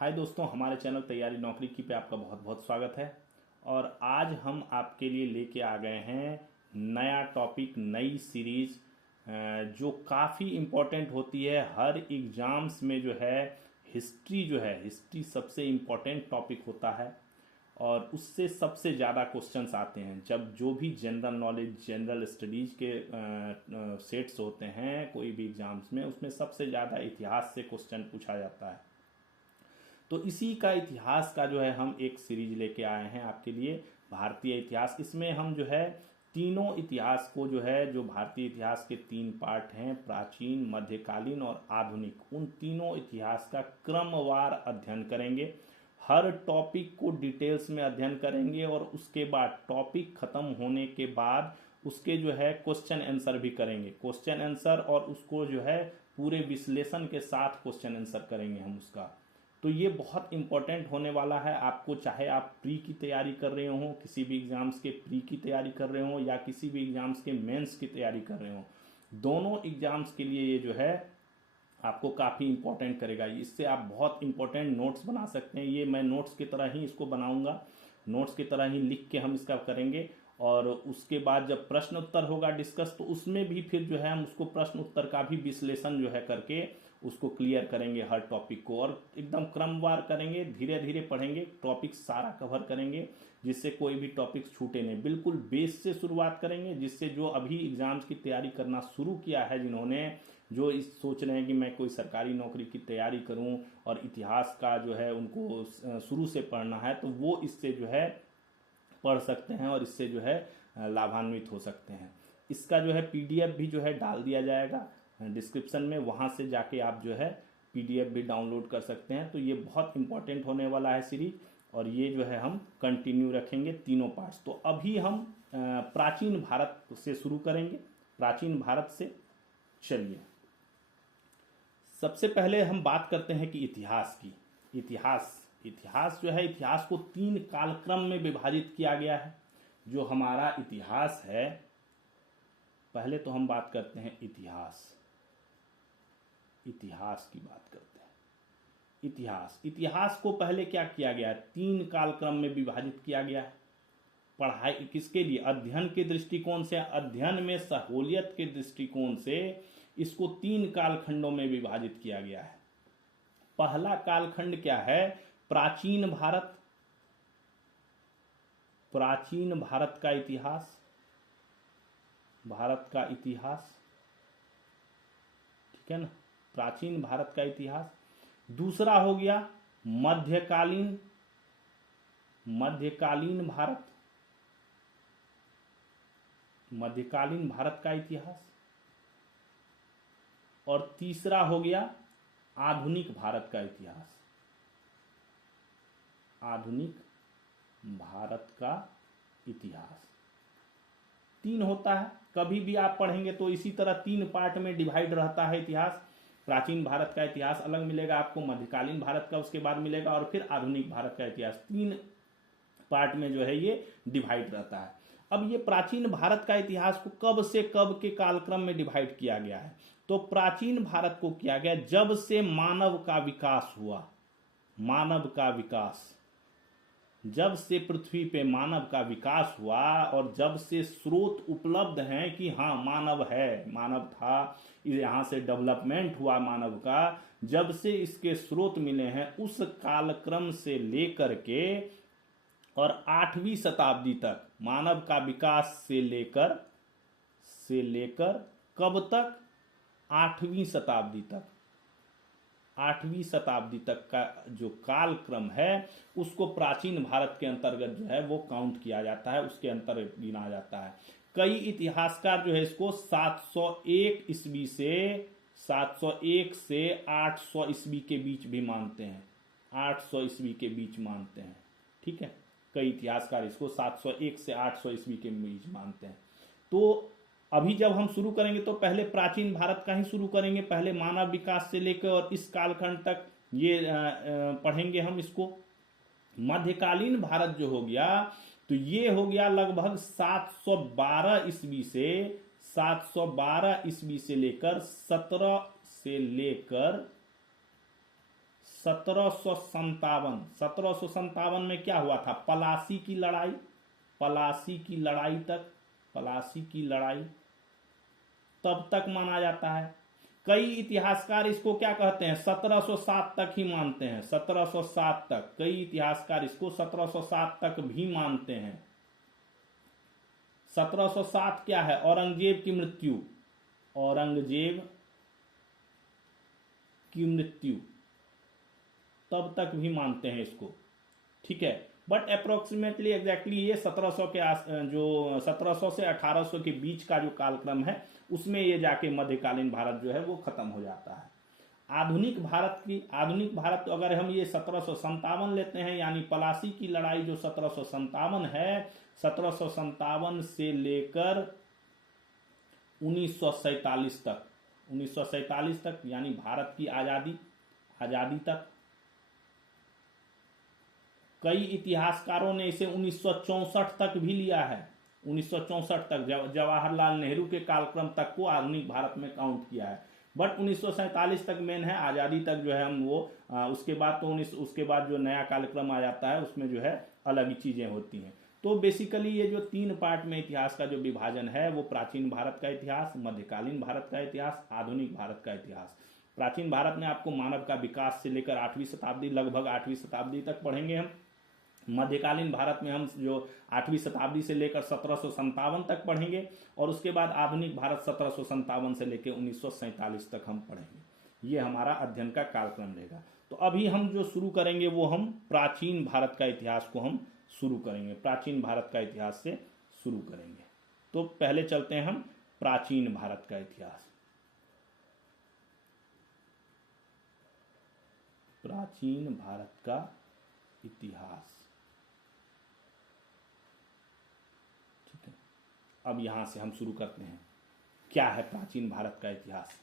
हाय दोस्तों, हमारे चैनल तैयारी नौकरी की पे आपका बहुत बहुत स्वागत है। और आज हम आपके लिए लेके आ गए हैं नया टॉपिक, नई सीरीज जो काफ़ी इम्पोर्टेंट होती है हर एग्ज़ाम्स में। जो है हिस्ट्री सबसे इम्पोर्टेंट टॉपिक होता है और उससे सबसे ज़्यादा क्वेश्चंस आते हैं। जब जो भी जनरल नॉलेज, जनरल स्टडीज़ के सेट्स होते हैं कोई भी एग्ज़ाम्स में, उसमें सबसे ज़्यादा इतिहास से क्वेश्चन पूछा जाता है। तो इसी का इतिहास का जो है हम एक सीरीज लेके आए हैं आपके लिए, भारतीय इतिहास। इसमें हम जो है तीनों इतिहास को, जो है जो भारतीय इतिहास के तीन पार्ट हैं, प्राचीन, मध्यकालीन और आधुनिक, उन तीनों इतिहास का क्रमवार अध्ययन करेंगे। हर टॉपिक को डिटेल्स में अध्ययन करेंगे और उसके बाद टॉपिक खत्म होने के बाद उसके जो है क्वेश्चन आंसर भी करेंगे। क्वेश्चन आंसर और उसको जो है पूरे विश्लेषण के साथ क्वेश्चन आंसर करेंगे हम उसका। तो ये बहुत इंपॉर्टेंट होने वाला है आपको, चाहे आप प्री की तैयारी कर रहे हो, किसी भी एग्जाम्स के प्री की तैयारी कर रहे हो या किसी भी एग्जाम्स के मेंस की तैयारी कर रहे हो। दोनों एग्जाम्स के लिए ये जो है आपको काफ़ी इंपॉर्टेंट करेगा। इससे आप बहुत इंपॉर्टेंट नोट्स बना सकते हैं। ये मैं नोट्स की तरह ही इसको बनाऊंगा, नोट्स की तरह ही लिख के हम इसका करेंगे। और उसके बाद जब प्रश्न उत्तर होगा डिस्कस, तो उसमें भी फिर जो है हम उसको प्रश्न उत्तर का भी विश्लेषण जो है करके उसको क्लियर करेंगे हर टॉपिक को, और एकदम क्रमवार करेंगे, धीरे धीरे पढ़ेंगे, टॉपिक सारा कवर करेंगे जिससे कोई भी टॉपिक छूटे नहीं। बिल्कुल बेस से शुरुआत करेंगे, जिससे जो अभी एग्जाम्स की तैयारी करना शुरू किया है, जिन्होंने जो इस सोच रहे हैं कि मैं कोई सरकारी नौकरी की तैयारी करूं और इतिहास का जो है उनको शुरू से पढ़ना है, तो वो इससे जो है पढ़ सकते हैं और इससे जो है लाभान्वित हो सकते हैं। इसका जो है पीडीएफ भी जो है डाल दिया जाएगा डिस्क्रिप्शन में, वहाँ से जाके आप जो है पीडीएफ भी डाउनलोड कर सकते हैं। तो ये बहुत इंपॉर्टेंट होने वाला है सीरीज, और ये जो है हम कंटिन्यू रखेंगे तीनों पार्ट्स। तो अभी हम प्राचीन भारत से शुरू करेंगे, प्राचीन भारत से। चलिए, सबसे पहले हम बात करते हैं कि इतिहास की। इतिहास जो है, इतिहास को तीन कालक्रम में विभाजित किया गया है। जो हमारा इतिहास है, पहले तो हम बात करते हैं इतिहास की बात करते हैं। इतिहास को पहले क्या किया गया है, तीन कालक्रम में विभाजित किया गया है। पढ़ाई किसके लिए, अध्ययन के दृष्टिकोण से, अध्ययन में सहूलियत के दृष्टिकोण से इसको तीन कालखंडों में विभाजित किया गया है। पहला कालखंड क्या है, प्राचीन भारत। प्राचीन भारत का इतिहास, भारत का इतिहास, ठीक है ना, प्राचीन भारत का इतिहास। दूसरा हो गया मध्यकालीन, मध्यकालीन भारत, मध्यकालीन भारत का इतिहास। और तीसरा हो गया आधुनिक भारत का इतिहास, आधुनिक भारत का इतिहास। तीन होता है, कभी भी आप पढ़ेंगे तो इसी तरह तीन पार्ट में डिवाइड रहता है इतिहास। प्राचीन भारत का इतिहास अलग मिलेगा आपको, मध्यकालीन भारत का उसके बाद मिलेगा, और फिर आधुनिक भारत का इतिहास। तीन पार्ट में जो है ये डिवाइड रहता है। अब ये प्राचीन भारत का इतिहास को कब से कब के कालक्रम में डिवाइड किया गया है, तो प्राचीन भारत को किया गया जब से मानव का विकास हुआ। मानव का विकास, जब से पृथ्वी पे मानव का विकास हुआ और जब से स्रोत उपलब्ध हैं कि हाँ मानव है, मानव था, यहाँ से डेवलपमेंट हुआ मानव का, जब से इसके स्रोत मिले हैं, उस कालक्रम से लेकर के और 8वीं शताब्दी तक मानव का विकास से लेकर कब तक, 8वीं शताब्दी तक, 8वीं शताब्दी तक का जो कालक्रम है उसको प्राचीन भारत के अंतर्गत जो है वो काउंट किया जाता है, उसके अंतर्गत गिना जाता है। कई इतिहासकार जो है इसको 701 से 800 ईस्वी के बीच भी मानते हैं, 800 ईस्वी के बीच मानते हैं, ठीक है। कई इतिहासकार इसको 701 से 800 ईस्वी के बीच मानते हैं। तो अभी जब हम शुरू करेंगे तो पहले प्राचीन भारत का ही शुरू करेंगे, पहले मानव विकास से लेकर और इस कालखंड तक ये पढ़ेंगे हम इसको। मध्यकालीन भारत जो हो गया, तो ये हो गया लगभग 712 ईस्वी से, 712 ईस्वी से लेकर 17 1757 में क्या हुआ था? पलासी की लड़ाई, पलासी की लड़ाई तक, पलासी की लड़ाई तब तक माना जाता है। कई इतिहासकार इसको क्या कहते हैं? 1707 तक ही मानते हैं, 1707 तक। कई इतिहासकार इसको 1707 तक भी मानते हैं। 1707 क्या है? औरंगजेब की मृत्यु, औरंगजेब की मृत्यु तब तक भी मानते हैं इसको, ठीक है। बट अप्रोक्सीमेटली एग्जैक्टली ये 1700 के जो 1700 से 1800 के बीच का जो कालक्रम है उसमें ये जाके मध्यकालीन भारत जो है वो खत्म हो जाता है। आधुनिक भारत तो अगर हम ये 1757 लेते हैं, यानी पलासी की लड़ाई जो 1757 है, 1757 से लेकर 1947 तक, 1947 तक यानी भारत की आजादी तक। कई इतिहासकारों ने इसे 1964 तक भी लिया है, 1964 तक, जवाहरलाल नेहरू के कालक्रम तक को आधुनिक भारत में काउंट किया है। बट 1947 तक मेन है, आज़ादी तक जो है हम वो उसके बाद तो उसके बाद जो नया कार्यक्रम आ जाता है उसमें जो है अलग ही चीज़ें होती हैं। तो बेसिकली ये जो 3 पार्ट में इतिहास का जो विभाजन है वो प्राचीन भारत का इतिहास, मध्यकालीन भारत का इतिहास, आधुनिक भारत का इतिहास। प्राचीन भारत में आपको मानव का विकास से लेकर 8वीं शताब्दी, लगभग 8वीं शताब्दी तक पढ़ेंगे हम। मध्यकालीन भारत में हम जो 8वीं शताब्दी से लेकर 1757 तक पढ़ेंगे, और उसके बाद आधुनिक भारत 1757 से लेकर 1947 तक हम पढ़ेंगे। ये हमारा अध्ययन का कार्यक्रम रहेगा। तो अभी हम जो शुरू करेंगे वो हम प्राचीन भारत का इतिहास को हम शुरू करेंगे, प्राचीन भारत का इतिहास से शुरू करेंगे। तो पहले चलते हैं हम प्राचीन भारत का इतिहास। प्राचीन भारत का इतिहास, ठीक है। अब यहां से हम शुरू करते हैं, क्या है प्राचीन भारत का इतिहास।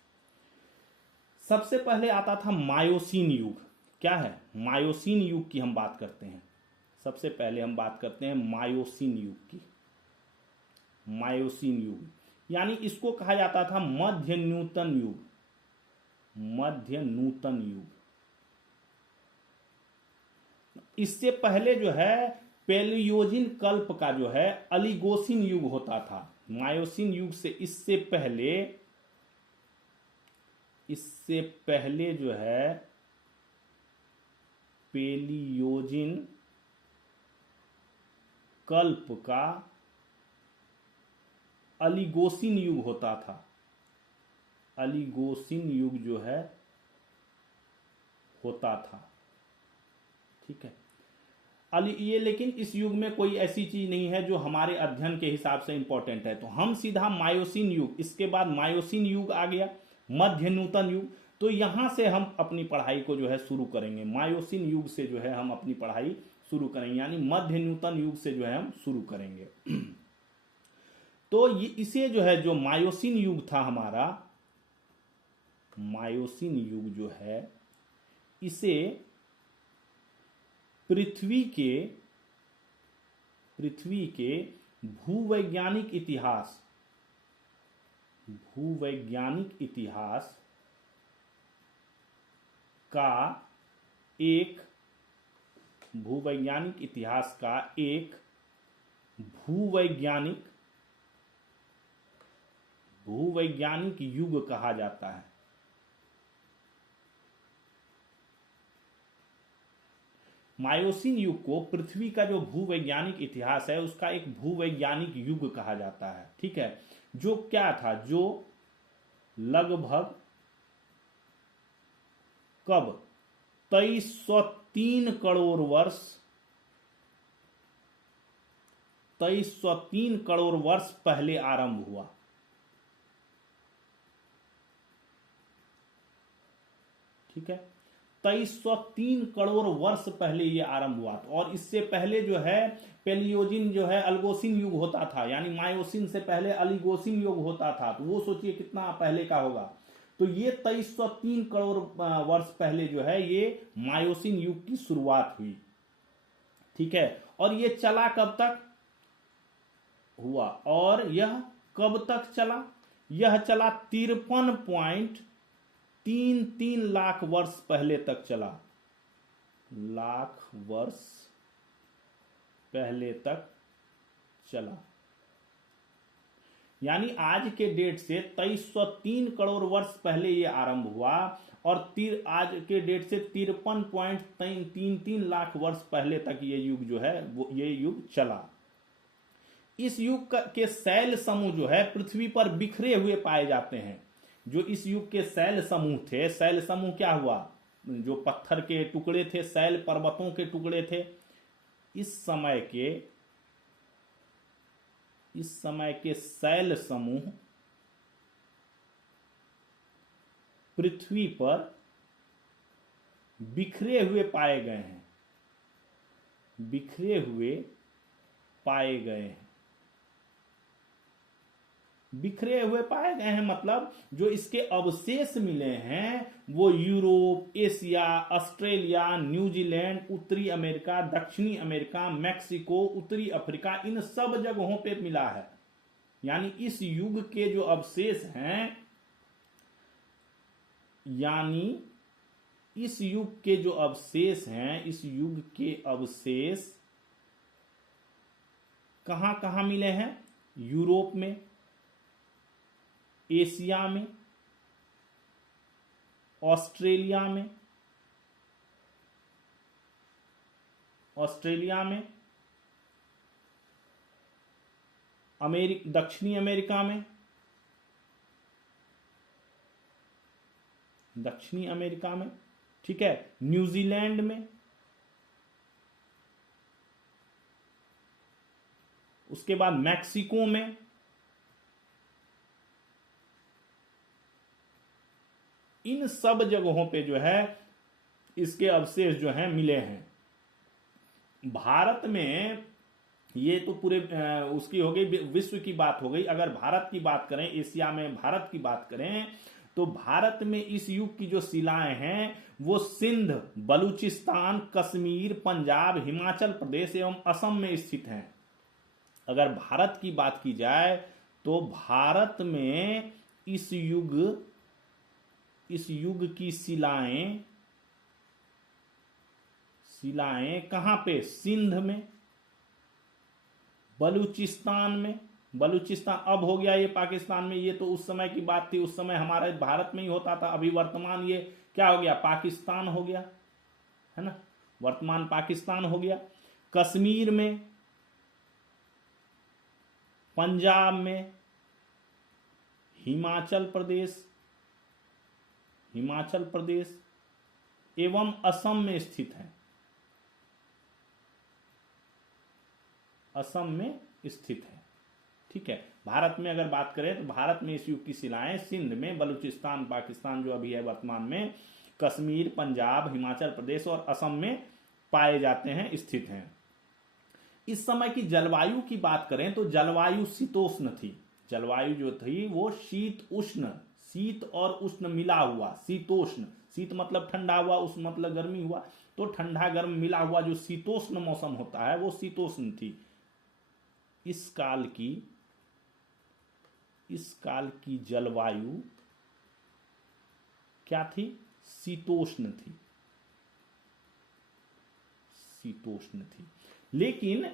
सबसे पहले आता था मायोसीन युग। क्या है? मायोसीन युग की हम बात करते हैं। सबसे पहले हम बात करते हैं मायोसीन युग की। मायोसीन युग यानी इसको कहा जाता था मध्य नूतन युग, मध्य नूतन युग। इससे पहले जो है पैलियोजिन कल्प का जो है ओलिगोसिन युग होता था। मायोसीन युग से इससे पहले जो है पैलियोजिन कल्प का ओलिगोसिन युग होता था। ओलिगोसिन युग जो है होता था, ठीक है। ये लेकिन इस युग में कोई ऐसी चीज नहीं है जो हमारे अध्ययन के हिसाब से इंपॉर्टेंट है, तो हम सीधा मायोसीन युग, इसके बाद मायोसीन युग आ गया, मध्य नूतन युग। तो यहां से हम अपनी पढ़ाई को जो है शुरू करेंगे, मायोसीन युग से जो है हम अपनी पढ़ाई शुरू करेंगे, यानी मध्य नूतन युग से जो है हम शुरू करेंगे। तो ये इसे जो है, जो मायोसीन युग था हमारा, मायोसीन युग जो है इसे पृथ्वी के भूवैज्ञानिक इतिहास का एक भूवैज्ञानिक युग कहा जाता है। मायोसीन युग को पृथ्वी का जो भूवैज्ञानिक इतिहास है उसका एक भूवैज्ञानिक युग कहा जाता है, ठीक है। जो क्या था, जो लगभग कब 2303 करोड़ वर्ष 2303 करोड़ वर्ष पहले आरंभ हुआ, ठीक है। 2303 करोड़ वर्ष पहले ये आरंभ हुआ था। और इससे पहले जो है पैलियोजिन जो है ओलिगोसिन युग होता था, यानी मायोसीन से पहले ओलिगोसिन युग होता था। तो वो सोचिए कितना पहले का होगा। तो ये 2303 करोड़ वर्ष पहले जो है ये मायोसीन युग की शुरुआत हुई, ठीक है। और ये चला कब तक हुआ, और यह कब तक चला? यह चला 53.33 लाख वर्ष पहले तक चला, लाख वर्ष पहले तक चला। यानी आज के डेट से 2303 करोड़ वर्ष पहले ये आरंभ हुआ और आज के डेट से 53.33 लाख वर्ष पहले तक ये युग जो है वो ये युग चला। इस युग के शैल समूह जो है पृथ्वी पर बिखरे हुए पाए जाते हैं। जो इस युग के शैल समूह थे, शैल समूह क्या हुआ, जो पत्थर के टुकड़े थे, शैल पर्वतों के टुकड़े थे, इस समय के शैल समूह पृथ्वी पर बिखरे हुए पाए गए हैं, बिखरे हुए पाए गए हैं। बिखरे हुए पाए गए हैं मतलब जो इसके अवशेष मिले हैं वो यूरोप, एशिया, ऑस्ट्रेलिया, न्यूजीलैंड, उत्तरी अमेरिका, दक्षिणी अमेरिका, मैक्सिको, उत्तरी अफ्रीका, इन सब जगहों पे मिला है। यानी इस युग के जो अवशेष हैं, यानी इस युग के जो अवशेष हैं, इस युग के अवशेष कहां कहां मिले हैं? यूरोप में, एशिया में, ऑस्ट्रेलिया में, दक्षिणी अमेरिका में, ठीक है, न्यूजीलैंड में, उसके बाद मैक्सिको में, इन सब जगहों पे जो है इसके अवशेष जो हैं मिले हैं। भारत में ये तो पूरे उसकी हो गई, विश्व की बात हो गई। अगर भारत की बात करें, एशिया में भारत की बात करें, तो भारत में इस युग की जो शिलाएं हैं वो सिंध, बलूचिस्तान, कश्मीर, पंजाब, हिमाचल प्रदेश एवं असम में स्थित हैं। अगर भारत की बात की जाए तो भारत में इस युग की शिलाएं कहां पे? सिंध में, बलूचिस्तान में। बलूचिस्तान अब हो गया ये पाकिस्तान में, ये तो उस समय की बात थी, उस समय हमारे भारत में ही होता था। अभी वर्तमान ये क्या हो गया? पाकिस्तान हो गया, है ना, वर्तमान पाकिस्तान हो गया। कश्मीर में, पंजाब में, हिमाचल प्रदेश एवं असम में स्थित है। असम में स्थित है, ठीक है। भारत में अगर बात करें तो भारत में इस युग की शिलाएं सिंध में, बलूचिस्तान पाकिस्तान जो अभी है वर्तमान में, कश्मीर, पंजाब, हिमाचल प्रदेश और असम में पाए जाते हैं, स्थित हैं। इस समय की जलवायु की बात करें तो जलवायु शीतोष्ण थी। जलवायु जो थी वो शीत उष्ण, शीत और उष्ण मिला हुआ, शीतोष्ण। शीत मतलब ठंडा हुआ, उष्ण मतलब गर्मी हुआ, तो ठंडा गर्म मिला हुआ जो शीतोष्ण मौसम होता है वो शीतोष्ण थी। इस काल की जलवायु क्या थी? शीतोष्ण थी। लेकिन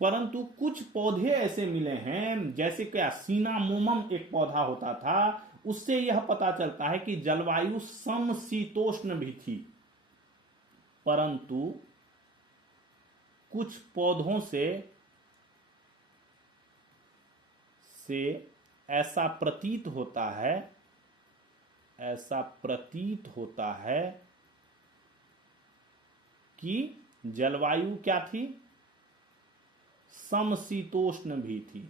परंतु कुछ पौधे ऐसे मिले हैं, जैसे क्या, सिनामोमम एक पौधा होता था, उससे यह पता चलता है कि जलवायु समशीतोष्ण भी थी। परंतु कुछ पौधों से ऐसा प्रतीत होता है कि जलवायु क्या थी? समशीतोष्ण भी थी।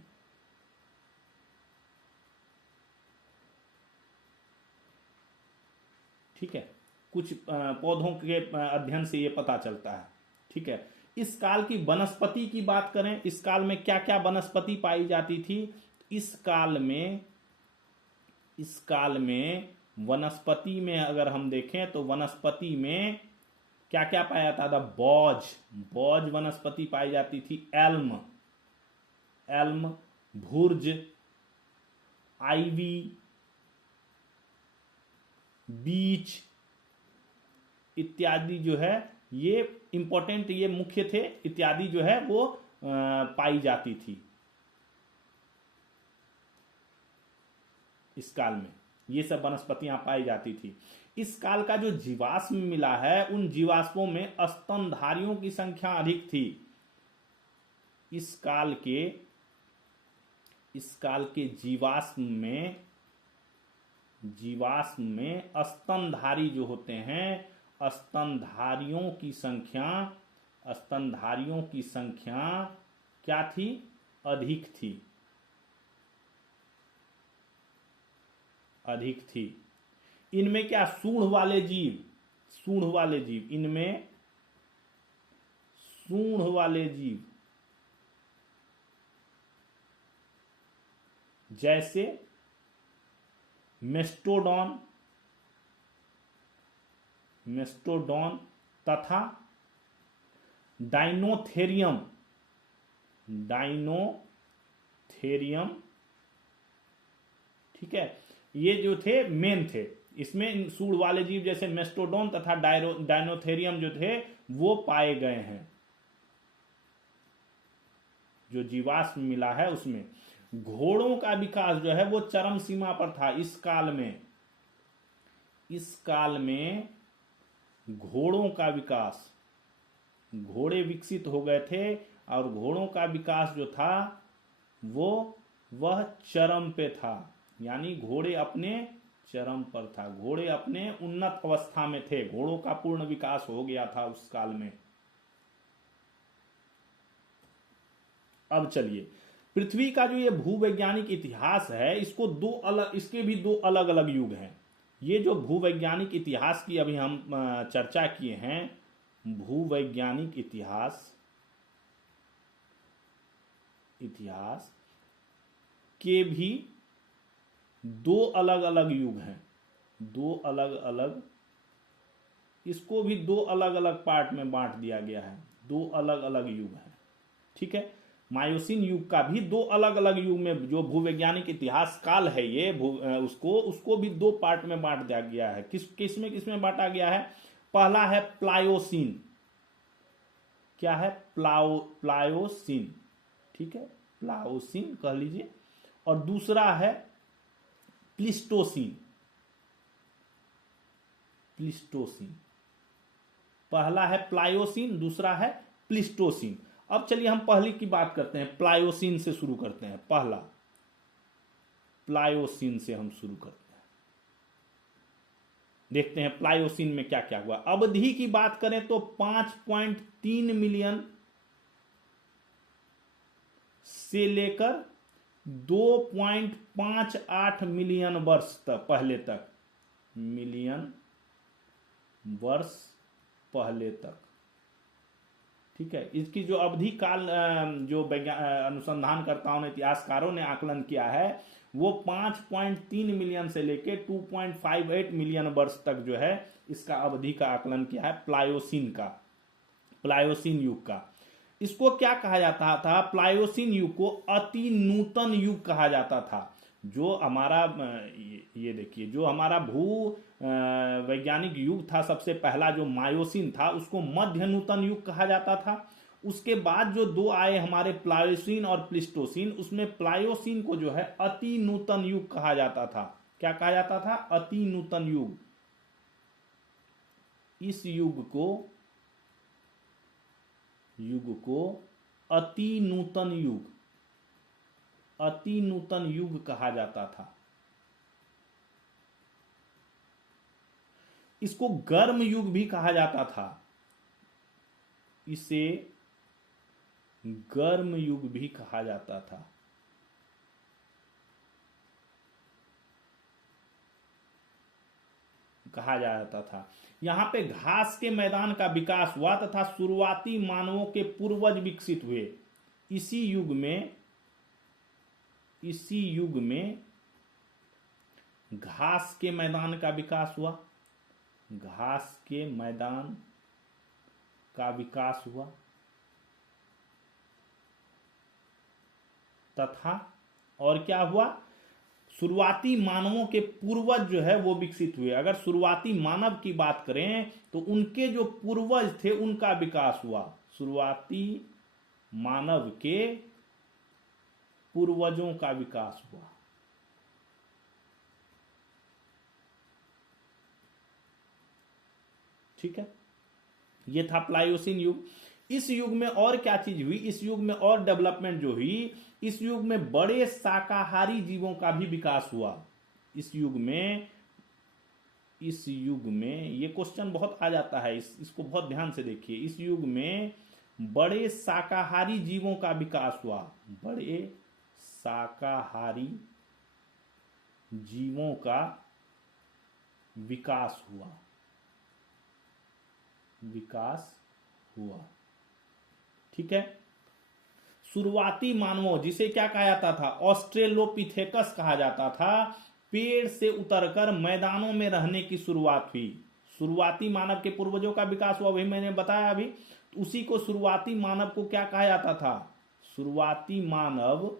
ठीक है, कुछ पौधों के अध्ययन से यह पता चलता है, ठीक है। इस काल की वनस्पति की बात करें, इस काल में क्या क्या वनस्पति पाई जाती थी? इस काल में वनस्पति में अगर हम देखें तो वनस्पति में क्या क्या पाया जाता था? बौज वनस्पति पाई जाती थी, एल्म, भुर्ज, आइवी, बीच इत्यादि जो है ये इंपॉर्टेंट, ये मुख्य थे इत्यादि जो है वो पाई जाती थी इस काल में। ये सब वनस्पतियां पाई जाती थी। इस काल का जो जीवाश्म मिला है उन जीवाश्मों में स्तनधारियों की संख्या अधिक थी। इस काल के जीवाश्म में स्तनधारी जो होते हैं, स्तनधारियों की संख्या क्या थी? अधिक थी। इनमें क्या सूंड वाले जीव, इनमें सूंड वाले जीव जैसे मेस्टोडॉन तथा डायनोथेरियम, ठीक है, ये जो थे मेन थे। इसमें सूंड वाले जीव जैसे मेस्टोडॉन तथा डायनोथेरियम जो थे वो पाए गए हैं। जो जीवाश्म मिला है उसमें घोड़ों का विकास जो है वो चरम सीमा पर था। इस काल में घोड़ों का विकास, घोड़े विकसित हो गए थे और घोड़ों का विकास जो था वह चरम पे था। यानी घोड़े अपने चरम पर था, घोड़े अपने उन्नत अवस्था में थे, घोड़ों का पूर्ण विकास हो गया था उस काल में। अब चलिए, पृथ्वी का जो ये भूवैज्ञानिक इतिहास है इसके भी दो अलग अलग युग हैं। ये जो भूवैज्ञानिक इतिहास की अभी हम चर्चा किए हैं, भूवैज्ञानिक इतिहास के भी दो अलग अलग युग हैं। इसको भी दो अलग अलग पार्ट में बांट दिया गया है। दो अलग अलग युग हैं, ठीक है। मायोसिन युग का भी दो अलग अलग युग में, जो भूवैज्ञानिक इतिहास काल है ये उसको भी दो पार्ट में बांट दिया गया है। किसमें बांटा गया है? पहला है प्लायोसिन। क्या है? प्लायोसिन, ठीक है, प्लायोसिन कह लीजिए। और दूसरा है प्लिस्टोसिन। पहला है प्लायोसिन, दूसरा है प्लिस्टोसिन। अब चलिए हम पहली की बात करते हैं, प्लायोसिन से शुरू करते हैं। पहला प्लायोसिन से हम शुरू करते हैं, देखते हैं प्लायोसिन में क्या क्या हुआ। अवधि की बात करें तो 5.3 मिलियन से लेकर 2.58 मिलियन वर्ष तक पहले तक, ठीक है। इसकी जो अवधि काल जो अनुसंधानकर्ताओं ने, इतिहासकारों ने आकलन किया है वो 5.3 मिलियन से लेके 2.58 मिलियन वर्ष तक जो है इसका अवधि का आकलन किया है प्लायोसिन युग का। इसको क्या कहा जाता था? प्लायोसिन युग को अति नूतन युग कहा जाता था। जो हमारा ये देखिए, जो हमारा भू वैज्ञानिक युग था सबसे पहला जो मायोसिन था, उसको मध्य नूतन युग कहा जाता था। उसके बाद जो दो आए हमारे प्लायोसिन और प्लिस्टोसिन, उसमें प्लायोसिन को जो है अति नूतन युग कहा जाता था। क्या कहा जाता था? अति नूतन युग। इस युग को अति नूतन युग कहा जाता था। इसको गर्म युग भी कहा जाता था। इसे गर्म युग भी कहा जाता था। यहां पे घास के मैदान का विकास हुआ तथा शुरुआती मानवों के पूर्वज विकसित हुए। इसी युग में घास के मैदान का विकास हुआ। तथा और क्या हुआ? शुरुआती मानवों के पूर्वज जो है वो विकसित हुए। अगर शुरुआती मानव की बात करें तो उनके जो पूर्वज थे उनका विकास हुआ। शुरुआती मानव के पूर्वजों का विकास हुआ। ठीक है, ये था प्लायोसिन युग। इस युग में और क्या चीज हुई, इस युग में और डेवलपमेंट जो हुई, इस युग में बड़े शाकाहारी जीवों का भी विकास हुआ। इस युग में ये क्वेश्चन बहुत आ जाता है, इसको बहुत ध्यान से देखिए। इस युग में बड़े शाकाहारी जीवों का विकास हुआ। बड़े शाकाहारी जीवों का विकास हुआ। ठीक है। शुरुआती मानवों, जिसे क्या कहा जाता था, ऑस्ट्रेलोपिथेकस कहा जाता था, पेड़ से उतरकर मैदानों में रहने की शुरुआत हुई। शुरुआती मानव के पूर्वजों का विकास हुआ, वही मैंने बताया अभी। तो उसी को शुरुआती मानव को क्या कहा जाता था, शुरुआती मानव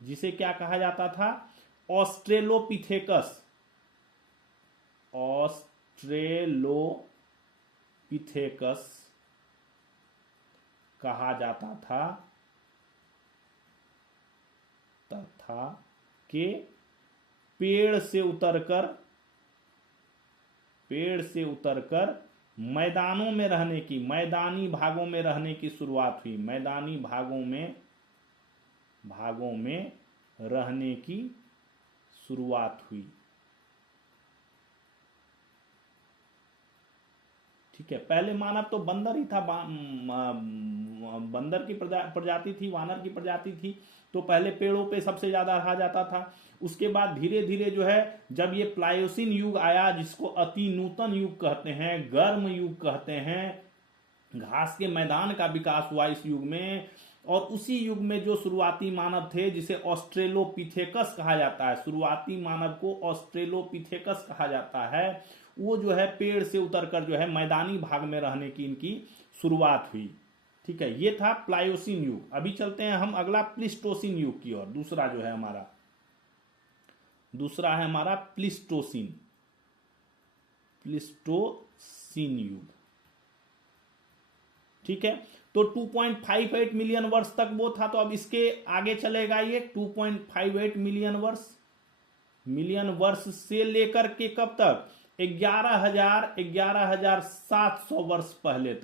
जिसे क्या कहा जाता था, ऑस्ट्रेलोपिथेकस। ऑस्ट्रेलोपिथेकस कहा जाता था तथा के पेड़ से उतरकर मैदानों में रहने की, मैदानी भागों में रहने की शुरुआत हुई। मैदानी भागों में रहने की शुरुआत हुई। ठीक है। पहले मानव तो बंदर ही था, बंदर की प्रजाति थी, वानर की प्रजाति थी। तो पहले पेड़ों पे सबसे ज्यादा रहा जाता था। उसके बाद धीरे धीरे जो है, जब ये प्लायोसिन युग आया, जिसको अति नूतन युग कहते हैं, गर्म युग कहते हैं, घास के मैदान का विकास हुआ इस युग में। और उसी युग में जो शुरुआती मानव थे, जिसे ऑस्ट्रेलोपिथेकस कहा जाता है, शुरुआती मानव को ऑस्ट्रेलोपिथेकस कहा जाता है, वो जो है पेड़ से उतरकर जो है मैदानी भाग में रहने की इनकी शुरुआत हुई। ठीक है, ये था प्लायोसिन युग। अभी चलते हैं हम अगला प्लिस्टोसिन युग की ओर। दूसरा है हमारा प्लिस्टोसिन युग। ठीक है, तो 2.58 मिलियन वर्ष तक वो था। तो अब इसके आगे चलेगा ये 2.58 मिलियन वर्ष से लेकर के कब तक, 11,700 वर्ष पहले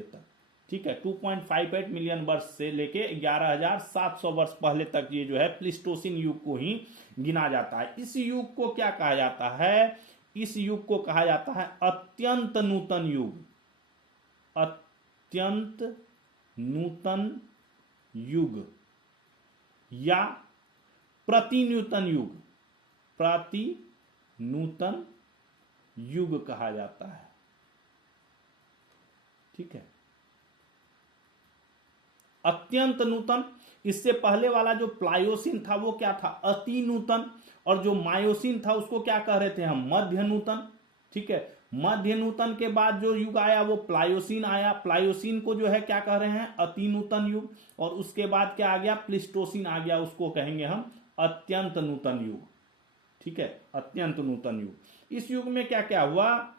तक। ठीक है, 2.58 मिलियन वर्ष से लेके 11,700 वर्ष पहले तक ये जो है प्लिस्टोसिन युग को ही गिना जाता है। इस युग को क्या कहा जाता है, इस युग को कहा जाता है अत्यंत नूतन युग। अत्यंत नूतन युग या प्रतिनूतन युग कहा जाता है। ठीक है, अत्यंत नूतन। इससे पहले वाला जो प्लायोसिन था वो क्या था, अति नूतन। और जो मायोसिन था उसको क्या कह रहे थे हम, मध्य नूतन। ठीक है, मध्य नूतन के बाद जो युग आया वो प्लायोसिन आया। प्लायोसिन को जो है क्या कह रहे हैं, अति नूतन युग। और उसके बाद क्या आ गया, प्लिस्टोसिन आ गया, उसको कहेंगे हम अत्यंत नूतन युग। ठीक है, अत्यंत नूतन युग। इस युग में क्या क्या हुआ,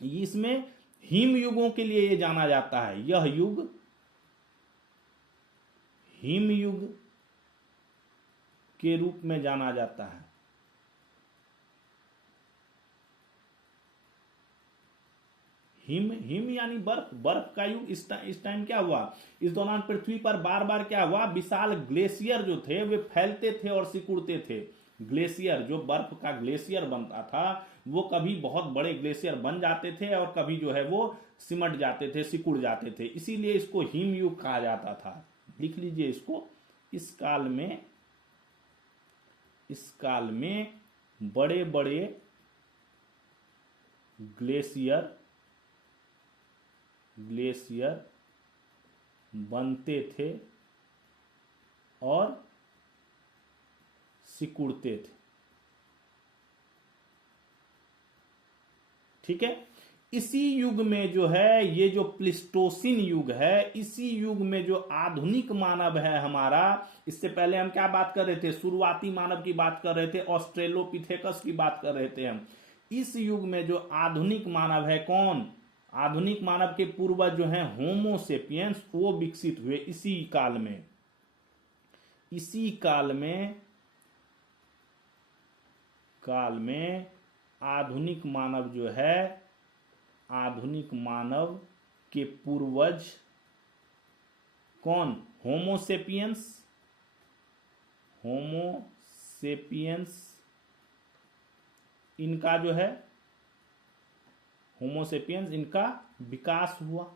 इसमें हिम युगों के लिए ये जाना जाता है। यह युग हिम युग के रूप में जाना जाता है। हिम यानी बर्फ का युग। इस टाइम क्या हुआ, इस दौरान पृथ्वी पर बार बार क्या हुआ, विशाल ग्लेशियर जो थे वे फैलते थे और सिकुड़ते थे। ग्लेशियर, जो बर्फ का ग्लेशियर बनता था, वो कभी बहुत बड़े ग्लेशियर बन जाते थे और कभी जो है वो सिमट जाते थे, सिकुड़ जाते थे। इसीलिए इसको हिम युग कहा जाता था। लिख लीजिए इसको। इस काल में बड़े बड़े ग्लेशियर बनते थे और सिकुड़ते थे। ठीक है, इसी युग में जो है, ये जो प्लिस्टोसिन युग है, इसी युग में जो आधुनिक मानव है हमारा, इससे पहले हम क्या बात कर रहे थे, शुरुआती मानव की बात कर रहे थे, ऑस्ट्रेलोपिथेकस की बात कर रहे थे हम। इस युग में जो आधुनिक मानव है, कौन, आधुनिक मानव के पूर्वज जो हैं होमोसेपियंस, वो विकसित हुए इसी काल में। इसी काल में आधुनिक मानव जो है, आधुनिक मानव के पूर्वज कौन, होमोसेपियंस, इनका जो है, होमोसेपियंस इनका विकास हुआ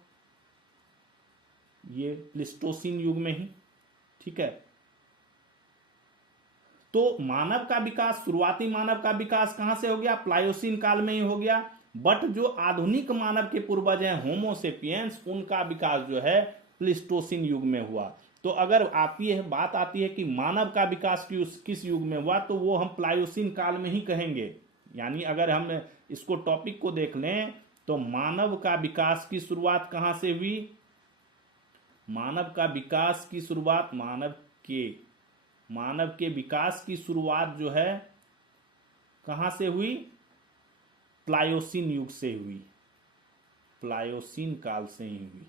ये प्लिस्टोसिन युग में ही। ठीक है, तो मानव का विकास, शुरुआती मानव का विकास कहां से हो गया, प्लायोसिन काल में ही हो गया। बट जो आधुनिक मानव के पूर्वज हैं होमोसेपियंस, उनका विकास जो है प्लिस्टोसिन युग में हुआ। तो अगर बात आती है कि मानव का विकास किस युग में हुआ, तो वो हम प्लायोसिन काल में ही कहेंगे। यानी अगर हम इसको टॉपिक को देख लें तो मानव का विकास की शुरुआत कहां से हुई, मानव का विकास की शुरुआत, मानव के विकास की शुरुआत जो है कहां से हुई, प्लायोसिन युग से हुई, प्लायोसिन काल से ही हुई,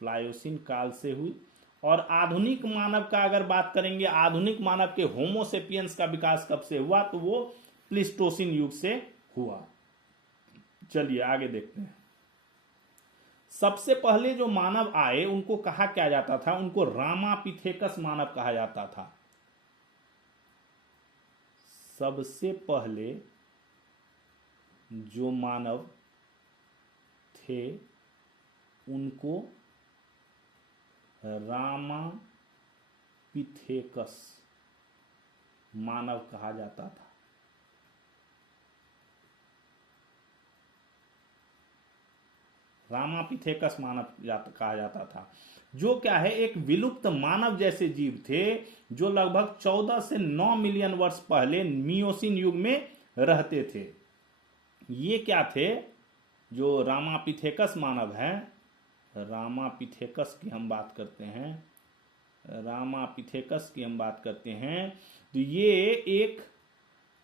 प्लायोसिन काल से हुई। और आधुनिक मानव का अगर बात करेंगे, आधुनिक मानव के होमोसेपियंस का विकास कब से हुआ, तो वो प्लिस्टोसिन युग से हुआ। चलिए आगे देखते हैं। सबसे पहले जो मानव आए उनको कहा क्या जाता था, उनको रामापिथेकस मानव कहा जाता था। सबसे पहले जो मानव थे उनको रामापिथेकस मानव कहा जाता था। रामापिथेकस मानव कहा जाता था, जो क्या है, एक विलुप्त मानव जैसे जीव थे, जो लगभग 14 से 9 मिलियन वर्ष पहले मियोसिन युग में रहते थे। ये क्या थे, जो रामापिथेकस मानव हैं, रामापिथेकस की हम बात करते हैं, रामापिथेकस की हम बात करते हैं, तो ये एक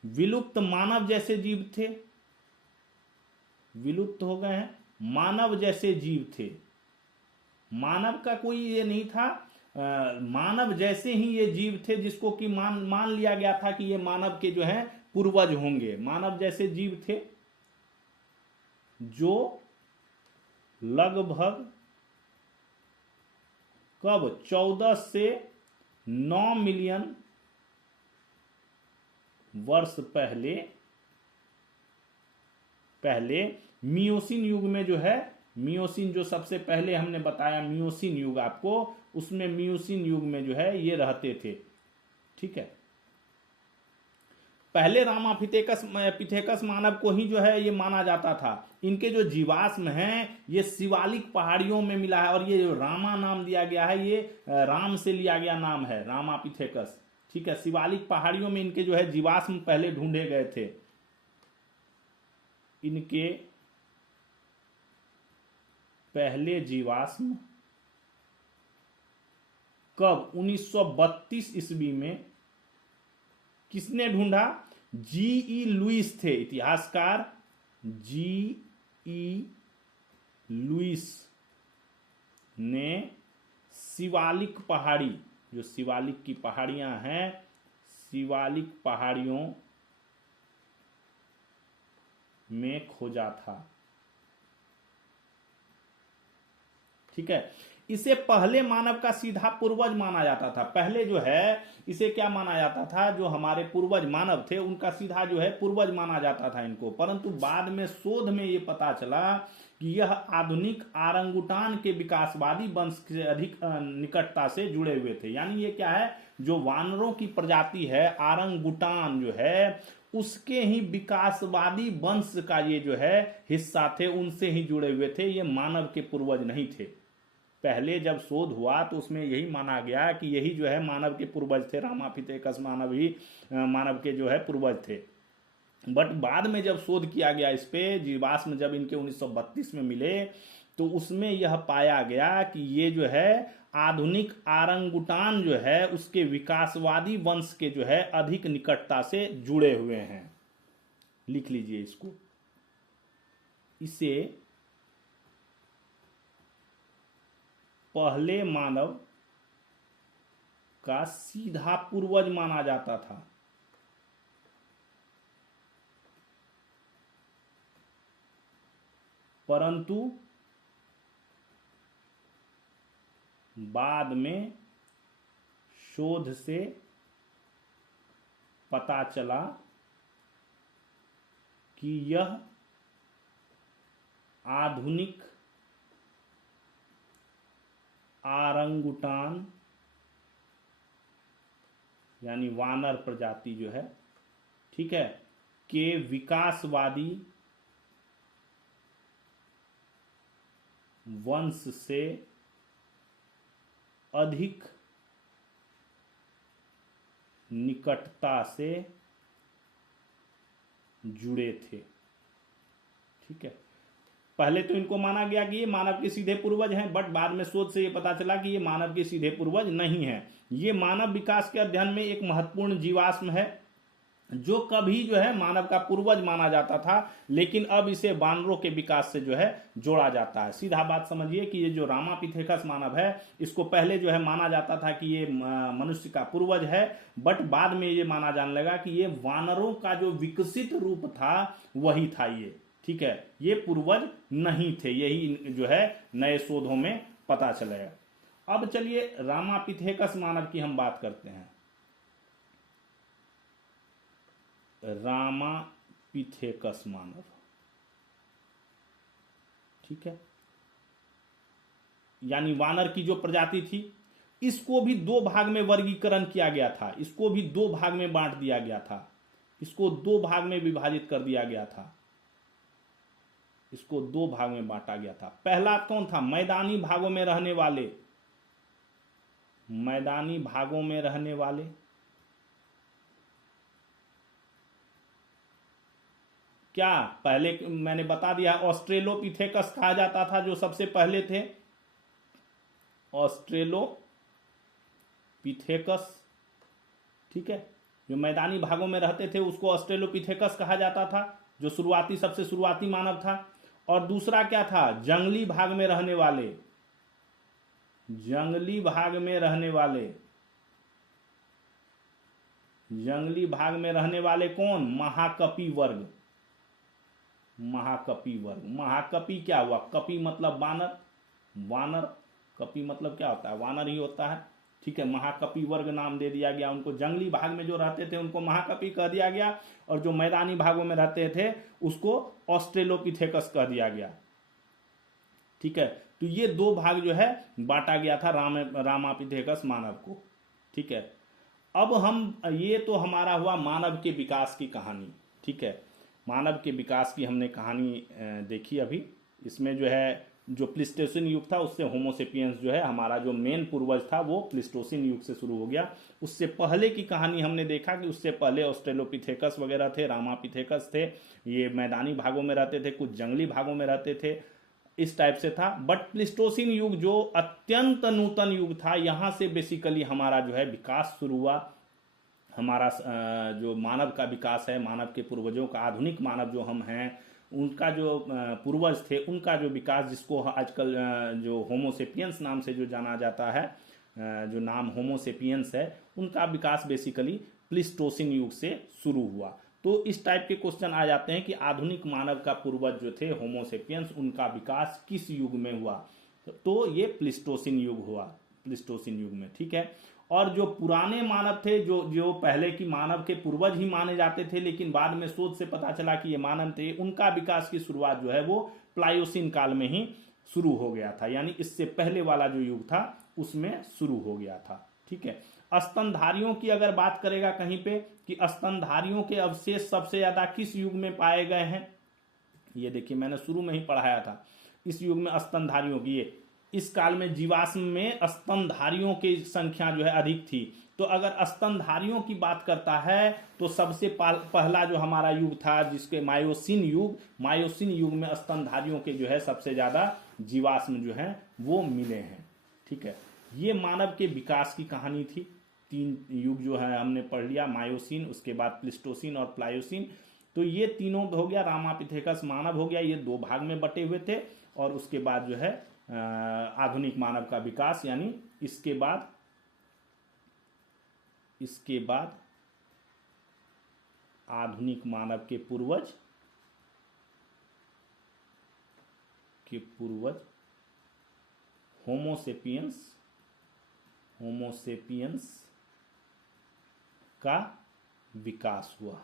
विलुप्त मानव जैसे जीव थे, विलुप्त हो गए हैं, मानव जैसे जीव थे। मानव का कोई ये नहीं था, मानव जैसे ही ये जीव थे, जिसको कि मान लिया गया था कि ये मानव के जो है पूर्वज होंगे। मानव जैसे जीव थे जो लगभग कब 14 से 9 मिलियन वर्ष पहले मियोसिन युग में जो है, मियोसिन जो सबसे पहले हमने बताया मियोसिन युग आपको, उसमें मियोसिन युग में जो है ये रहते थे। ठीक है, पहले रामापिथेकस मानव को ही जो है ये माना जाता था। इनके जो जीवाश्म हैं ये शिवालिक पहाड़ियों में मिला है, और ये जो रामा नाम दिया गया है ये राम से लिया गया नाम है, रामापिथेकस। ठीक है, शिवालिक पहाड़ियों में इनके जो है जीवाश्म पहले ढूंढे गए थे। इनके पहले जीवाश्म कब 1932 ईस्वी में किसने ढूंढा, जी.ई. लुईस थे, इतिहासकार जी.ई. लुईस ने शिवालिक पहाड़ी, जो शिवालिक की पहाड़ियां हैं, शिवालिक पहाड़ियों में खोजा था। ठीक है, इसे पहले मानव का सीधा पूर्वज माना जाता था। पहले जो है इसे क्या माना जाता था, जो हमारे पूर्वज मानव थे उनका सीधा जो है पूर्वज माना जाता था इनको। परंतु बाद में शोध में ये पता चला कि यह आधुनिक आरंगुटान के विकासवादी वंश से अधिक निकटता से जुड़े हुए थे। यानी ये क्या है, जो वानरों की प्रजाति है आरंगुटान जो है, उसके ही विकासवादी वंश का ये जो है हिस्सा थे, उनसे ही जुड़े हुए थे, ये मानव के पूर्वज नहीं थे। पहले जब शोध हुआ तो उसमें यही माना गया कि यही जो है मानव के पूर्वज थे, रामापिथेकस मानव ही मानव के जो है पूर्वज थे। बट बाद में जब शोध किया गया इस पे, जीवाश्म जब इनके 1932 में मिले, तो उसमें यह पाया गया कि ये जो है आधुनिक आरंगुटान जो है उसके विकासवादी वंश के जो है अधिक निकटता से जुड़े हुए हैं। लिख लीजिए इसको। इसे पहले मानव का सीधा पूर्वज माना जाता था, परंतु बाद में शोध से पता चला कि यह आधुनिक आरंगुटान यानी वानर प्रजाति जो है, ठीक है, के विकासवादी वंश से अधिक निकटता से जुड़े थे। ठीक है, पहले तो इनको माना गया कि ये मानव के सीधे पूर्वज हैं, बट बाद में शोध से ये पता चला कि ये मानव के सीधे पूर्वज नहीं है। ये मानव विकास के अध्ययन में एक महत्वपूर्ण जीवाश्म है जो कभी जो है मानव का पूर्वज माना जाता था, लेकिन अब इसे वानरों के विकास से जो है जोड़ा जाता है। सीधा बात समझिए कि ये जो रामापिथेकस मानव है, इसको पहले जो है माना जाता था कि ये मनुष्य का पूर्वज है, बट बाद में ये माना जाने लगा कि ये वानरों का जो विकसित रूप था वही था ये। ठीक है, ये पूर्वज नहीं थे, यही जो है नए शोधों में पता चलेगा। अब चलिए रामापिथेकस मानव की हम बात करते हैं। रामापिथेकस मानव, ठीक है, यानी वानर की जो प्रजाति थी, इसको भी दो भाग में वर्गीकरण किया गया था, इसको भी दो भाग में बांट दिया गया था, इसको दो भाग में विभाजित कर दिया गया था, इसको दो भाग में बांटा गया था। पहला कौन था? मैदानी भागों में रहने वाले, मैदानी भागों में रहने वाले, क्या पहले मैंने बता दिया, ऑस्ट्रेलोपिथेकस कहा जाता था जो सबसे पहले थे, ऑस्ट्रेलोपिथेकस, ठीक है, जो मैदानी भागों में रहते थे उसको ऑस्ट्रेलोपिथेकस कहा जाता था, जो शुरुआती सबसे शुरुआती मानव था। और दूसरा क्या था? जंगली भाग में रहने वाले, जंगली भाग में रहने वाले, जंगली भाग में रहने वाले कौन? महाकपि वर्ग, महाकपि वर्ग। महाकपि क्या हुआ? कपि मतलब वानर, वानर, कपि मतलब क्या होता है? वानर ही होता है। ठीक है, महाकपि वर्ग नाम दे दिया गया उनको। जंगली भाग में जो रहते थे उनको महाकपि कह दिया गया, और जो मैदानी भागों में रहते थे उसको ऑस्ट्रेलोपिथेकस कह दिया गया। ठीक है, तो ये दो भाग जो है बांटा गया था रामापिथेकस मानव को। ठीक है, अब हम, ये तो हमारा हुआ मानव के विकास की कहानी। ठीक है, मानव के विकास की हमने कहानी देखी अभी। इसमें जो है जो प्लीस्टोसिन युग था उससे होमोसेपियंस जो है हमारा जो मेन पूर्वज था वो प्लीस्टोसिन युग से शुरू हो गया। उससे पहले की कहानी हमने देखा कि उससे पहले ऑस्ट्रेलोपिथेकस वगैरह थे, रामापिथेकस थे, ये मैदानी भागों में रहते थे, कुछ जंगली भागों में रहते थे, इस टाइप से था। बट प्लीस्टोसिन युग जो अत्यंत नूतन युग था, यहाँ से बेसिकली हमारा जो है विकास शुरू हुआ। हमारा जो मानव का विकास है, मानव के पूर्वजों का, आधुनिक मानव जो हम हैं उनका जो पूर्वज थे उनका जो विकास, जिसको आजकल जो होमोसेपियंस नाम से जो जाना जाता है, जो नाम होमोसेपियंस है, उनका विकास बेसिकली प्लीस्टोसिन युग से शुरू हुआ। तो इस टाइप के क्वेश्चन आ जाते हैं कि आधुनिक मानव का पूर्वज जो थे होमोसेपियंस, उनका विकास किस युग में हुआ? तो ये प्लीस्टोसिन युग हुआ, प्लीस्टोसिन युग में। ठीक है, और जो पुराने मानव थे, जो पहले की मानव के पूर्वज ही माने जाते थे, लेकिन बाद में शोध से पता चला कि ये मानव थे, उनका विकास की शुरुआत जो है वो प्लायोसिन काल में ही शुरू हो गया था, यानी इससे पहले वाला जो युग था उसमें शुरू हो गया था। ठीक है, स्तनधारियों की अगर बात करेगा कहीं पे कि स्तनधारियों के अवशेष सबसे ज्यादा किस युग में पाए गए हैं, ये देखिए मैंने शुरू में ही पढ़ाया था, इस युग में स्तनधारियों की, इस काल में जीवाश्म में स्तनधारियों की संख्या जो है अधिक थी। तो अगर स्तनधारियों की बात करता है तो सबसे पहला जो हमारा युग था जिसके मायोसिन युग में स्तनधारियों के जो है सबसे ज्यादा जीवाश्म जो है वो मिले हैं। ठीक है, ये मानव के विकास की कहानी थी। 3 युग जो है हमने पढ़ लिया, मायोसिन, उसके बाद प्लिस्टोसिन और प्लायोसिन। तो ये तीनों हो गया, रामापिथेकस मानव हो गया, ये 2 भाग में बटे हुए थे। और उसके बाद जो है आधुनिक मानव का विकास, यानी इसके बाद आधुनिक मानव के पूर्वज होमोसेपियंस का विकास हुआ।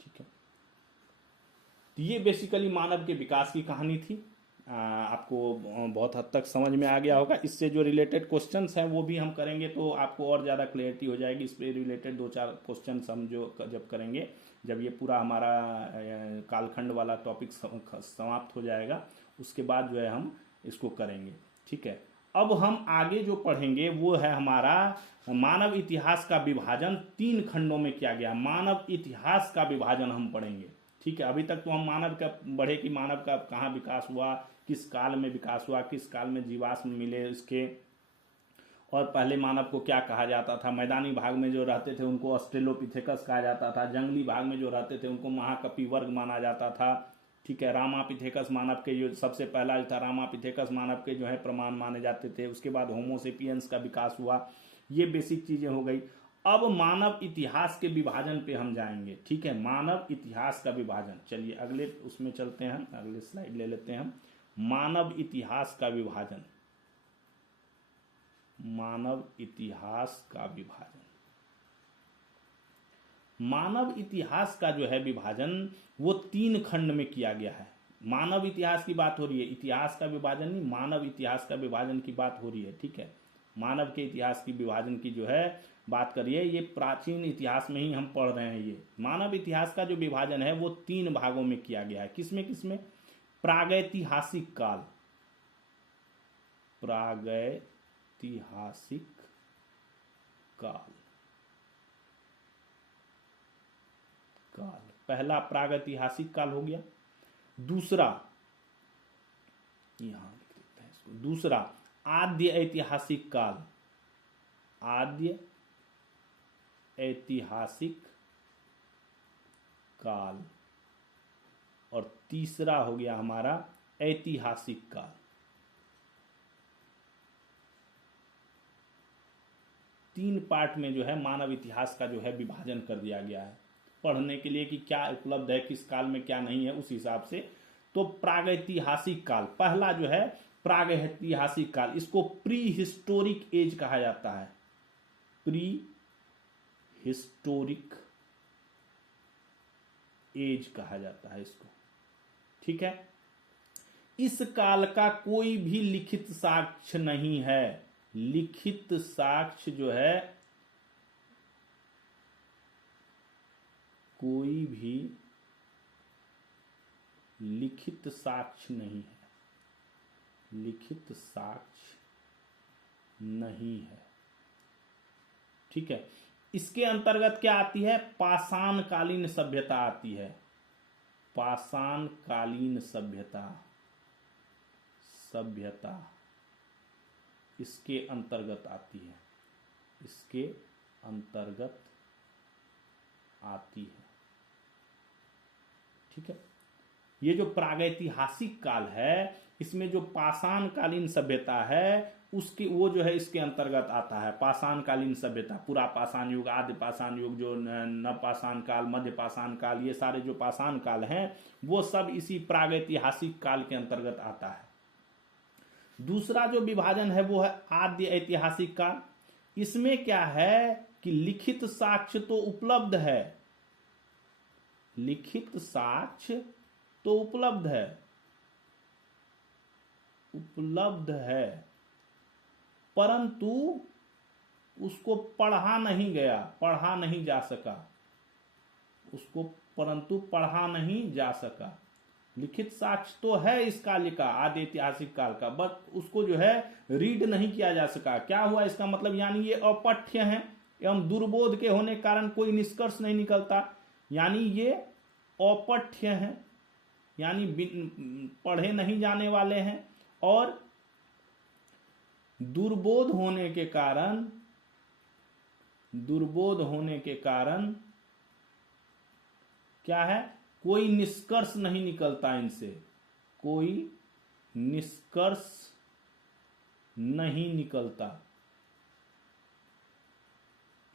ठीक है, तो ये बेसिकली मानव के विकास की कहानी थी। आपको बहुत हद तक समझ में आ गया होगा। इससे जो रिलेटेड क्वेश्चंस हैं वो भी हम करेंगे तो आपको और ज़्यादा क्लियरिटी हो जाएगी। इस पे रिलेटेड 2-4 क्वेश्चंस हम जो जब करेंगे, जब ये पूरा हमारा कालखंड वाला टॉपिक समाप्त हो जाएगा, उसके बाद जो है हम इसको करेंगे। ठीक है, अब हम आगे जो पढ़ेंगे वो है हमारा मानव इतिहास का विभाजन 3 खंडों में किया गया। मानव इतिहास का विभाजन हम पढ़ेंगे। ठीक है, अभी तक तो हम मानव का बढ़े कि मानव का कहाँ विकास हुआ, किस काल में विकास हुआ, किस काल में जीवाश्म मिले इसके, और पहले मानव को क्या कहा जाता था। मैदानी भाग में जो रहते थे उनको ऑस्ट्रेलोपिथेकस कहा जाता था, जंगली भाग में जो रहते थे उनको महाकपि वर्ग माना जाता था। ठीक है, रामापिथेकस मानव के जो सबसे पहला था, रामापिथेकस मानव के जो है प्रमाण माने जाते थे। उसके बाद होमोसेपियंस का विकास हुआ। ये बेसिक चीजें हो गई। अब मानव इतिहास के विभाजन पे हम जाएंगे। ठीक है, मानव इतिहास का विभाजन। चलिए अगले उसमें चलते हैं, अगले स्लाइड ले लेते हैं हम। मानव इतिहास का विभाजन, मानव इतिहास का विभाजन। मानव इतिहास का जो है विभाजन वो 3 खंड में किया गया है। मानव इतिहास की बात हो रही है, इतिहास का विभाजन नहीं, मानव इतिहास का विभाजन की बात हो रही है। ठीक है, मानव के इतिहास की विभाजन की जो है बात करिए, ये प्राचीन इतिहास में ही हम पढ़ रहे हैं। ये मानव इतिहास का जो विभाजन है वो 3 भागों में किया गया है। किसमें? प्रागैतिहासिक काल, प्रागैतिहासिक काल, पहला प्रागैतिहासिक काल हो गया। दूसरा, यहां लिख देते हैं इसको, दूसरा आद्य ऐतिहासिक काल, आद्य ऐतिहासिक काल। और तीसरा हो गया हमारा ऐतिहासिक काल। 3 पार्ट में जो है मानव इतिहास का जो है विभाजन कर दिया गया है, पढ़ने के लिए कि क्या उपलब्ध है, किस काल में क्या नहीं है, उस हिसाब से। तो प्रागैतिहासिक काल, पहला जो है प्रागैतिहासिक काल, इसको प्री हिस्टोरिक एज कहा जाता है। प्री हिस्टोरिक एज कहा जाता है इसको। ठीक है, इस काल का कोई भी लिखित साक्ष्य नहीं है। लिखित साक्ष्य जो है, कोई भी लिखित साक्ष्य नहीं है, लिखित साक्ष्य नहीं है। ठीक है, इसके अंतर्गत क्या आती है? पाषाणकालीन सभ्यता आती है। पाषाणकालीन सभ्यता इसके अंतर्गत आती है, इसके अंतर्गत आती है। ठीक है, ये जो प्रागैतिहासिक काल है, इसमें जो पाषाणकालीन सभ्यता है उसकी वो जो है इसके अंतर्गत आता है। पाषाणकालीन सभ्यता, पूरा पाषाण युग, आद्य पाषाण युग, जो नवपाषाण काल, मध्य पाषाण काल, ये सारे जो पाषाण काल हैं वो सब इसी प्रागैतिहासिक काल के अंतर्गत आता है। दूसरा जो विभाजन है वो है आद्य ऐतिहासिक काल। इसमें क्या है कि लिखित साक्ष्य तो उपलब्ध है, लिखित साक्ष्य तो उपलब्ध है, परंतु उसको पढ़ा नहीं गया, पढ़ा नहीं जा सका, उसको परंतु पढ़ा नहीं जा सका। लिखित साक्ष्य तो है इस काल का, आदि ऐतिहासिक काल का, बट उसको जो है रीड नहीं किया जा सका। क्या हुआ इसका मतलब, यानी ये अपठ्य है एवं दुर्बोध के होने के कारण कोई निष्कर्ष नहीं निकलता, यानी ये अपठ्य है, यानी पढ़े नहीं जाने वाले हैं, और दुर्बोध होने के कारण क्या है, कोई निष्कर्ष नहीं निकलता इनसे, कोई निष्कर्ष नहीं निकलता,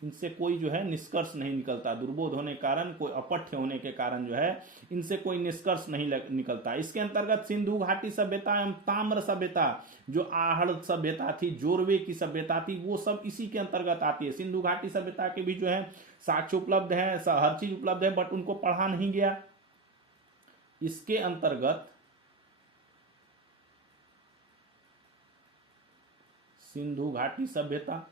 इनसे कोई जो है निष्कर्ष नहीं निकलता। दुर्बोध होने के कारण, कोई अपठ्य होने के कारण जो है इनसे कोई निष्कर्ष नहीं निकलता। इसके अंतर्गत सिंधु घाटी सभ्यता एवं ताम्र सभ्यता, जो आहड़ सभ्यता थी, जोरवे की सभ्यता थी, वो सब इसी के अंतर्गत आती है। सिंधु घाटी सभ्यता के भी जो है साक्ष्य उपलब्ध है, हर चीज उपलब्ध है, बट उनको पढ़ा नहीं गया। इसके अंतर्गत सिंधु घाटी सभ्यता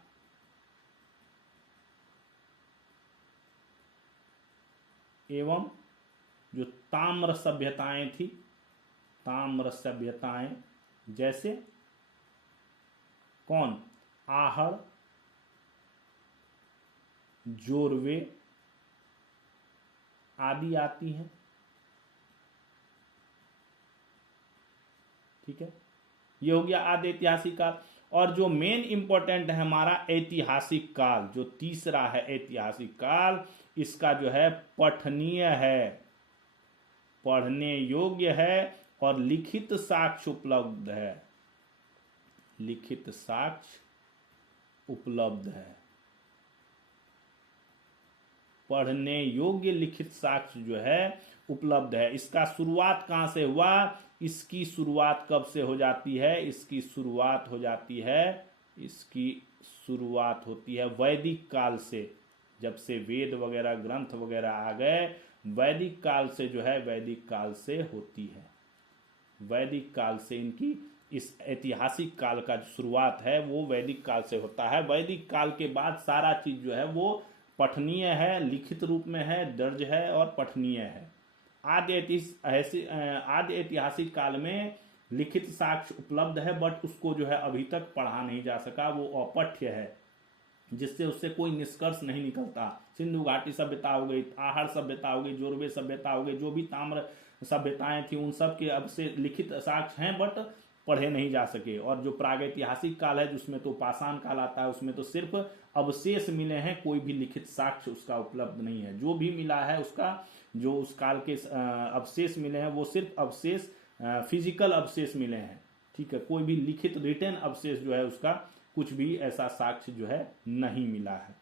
एवं जो ताम्र सभ्यताएं थी, ताम्र सभ्यताएं, जैसे कौन, आहड़, जोरवे आदि आती हैं। ठीक है, ये हो गया आदि ऐतिहासिक काल। और जो मेन इंपॉर्टेंट है हमारा ऐतिहासिक काल, जो तीसरा है ऐतिहासिक काल, इसका जो है पठनीय है, पढ़ने योग्य है और लिखित साक्ष्य उपलब्ध है, लिखित साक्ष्य उपलब्ध है, पढ़ने योग्य लिखित साक्ष्य जो है उपलब्ध है। इसका शुरुआत कहां से हुआ, इसकी शुरुआत कब से हो जाती है, इसकी शुरुआत हो जाती है, इसकी शुरुआत होती है वैदिक काल से। जब से वेद वगैरह ग्रंथ वगैरह आ गए, वैदिक काल से जो है, वैदिक काल से होती है, वैदिक काल से इनकी इस ऐतिहासिक काल का जो शुरुआत है वो वैदिक काल से होता है। वैदिक काल के बाद सारा चीज जो है वो पठनीय है, लिखित रूप में है, दर्ज है और पठनीय है। आदि ऐतिहासिक काल में लिखित साक्ष्य उपलब्ध है, बट उसको जो है अभी तक पढ़ा नहीं जा सका, वो अपठ्य है, जिससे उससे कोई निष्कर्ष नहीं निकलता। सिंधु घाटी सभ्यता हो गई, आहड़ सभ्यता हो गई, जोरवे सभ्यता हो गई, जो भी ताम्र सभ्यताएं थी उन सब के अब से लिखित साक्ष्य हैं, बट पढ़े नहीं जा सके। और जो प्रागैतिहासिक काल है, जिसमें तो पाषाण काल आता है, उसमें तो सिर्फ अवशेष मिले हैं, कोई भी लिखित साक्ष्य उसका उपलब्ध नहीं है। जो भी मिला है उसका, जो उस काल के अवशेष मिले हैं वो सिर्फ अवशेष, फिजिकल अवशेष मिले हैं। ठीक है, कोई भी लिखित रिटर्न अवशेष जो है उसका कुछ भी ऐसा साक्ष्य जो है नहीं मिला है।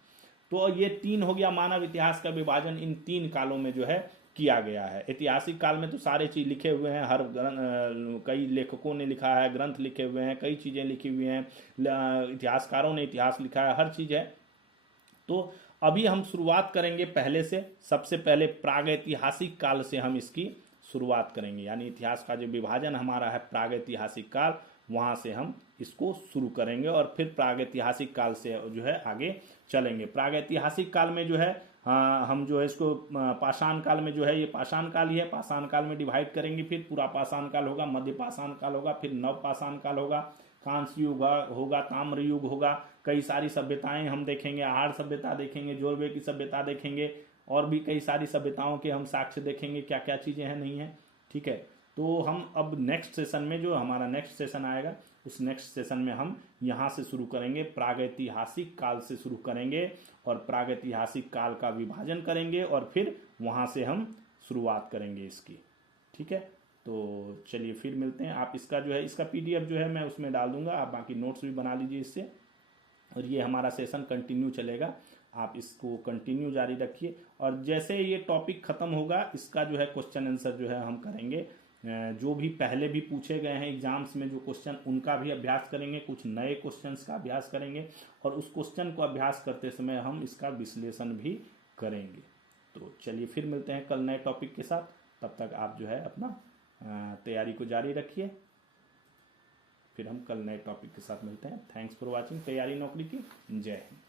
तो ये तीन हो गया मानव इतिहास का विभाजन, इन तीन कालों में जो है किया गया है। ऐतिहासिक काल में तो सारे चीज लिखे हुए हैं, हर कई लेखकों ने लिखा है, ग्रंथ लिखे हुए हैं, कई चीजें लिखी हुई हैं, इतिहासकारों ने इतिहास लिखा है, हर चीज है। तो अभी हम शुरुआत करेंगे पहले से, सबसे पहले प्रागैतिहासिक काल से हम इसकी शुरुआत करेंगे, यानी इतिहास का जो विभाजन हमारा है प्रागैतिहासिक काल, वहां से हम इसको शुरू करेंगे और फिर प्रागैतिहासिक काल से जो है आगे चलेंगे। प्रागैतिहासिक काल में जो है हम जो है इसको पाषाण काल में जो है, ये पाषाण काल ही है, पाषाण काल में डिवाइड करेंगे, फिर पूरा पाषाण काल होगा, मध्य पाषाण काल होगा, फिर नव पाषाण काल होगा, कांस्य युग होगा, ताम्र युग होगा, कई सारी सभ्यताएं हम देखेंगे, आहड़ सभ्यता देखेंगे, जोरवे की सभ्यता देखेंगे, और भी कई सारी सभ्यताओं के हम साक्ष्य देखेंगे, क्या क्या चीजें हैं नहीं है। ठीक है, तो हम अब नेक्स्ट सेशन में, जो हमारा नेक्स्ट सेशन आएगा, उस नेक्स्ट सेशन में हम यहाँ से शुरू करेंगे, प्रागैतिहासिक काल से शुरू करेंगे और प्रागैतिहासिक काल का विभाजन करेंगे और फिर वहाँ से हम शुरुआत करेंगे इसकी। ठीक है, तो चलिए फिर मिलते हैं। आप इसका जो है, इसका PDF जो है मैं उसमें डाल दूंगा, आप बाकी नोट्स भी बना लीजिए इससे, और ये हमारा सेशन कंटिन्यू चलेगा, आप इसको कंटिन्यू जारी रखिए। और जैसे ये टॉपिक खत्म होगा, इसका जो है क्वेश्चन आंसर जो है हम करेंगे, जो भी पहले भी पूछे गए हैं एग्जाम्स में जो क्वेश्चन, उनका भी अभ्यास करेंगे, कुछ नए क्वेश्चंस का अभ्यास करेंगे, और उस क्वेश्चन को अभ्यास करते समय हम इसका विश्लेषण भी करेंगे। तो चलिए फिर मिलते हैं कल नए टॉपिक के साथ, तब तक आप जो है अपना तैयारी को जारी रखिए, फिर हम कल नए टॉपिक के साथ मिलते हैं। Thanks for watching. तैयारी नौकरी की जय हिंद।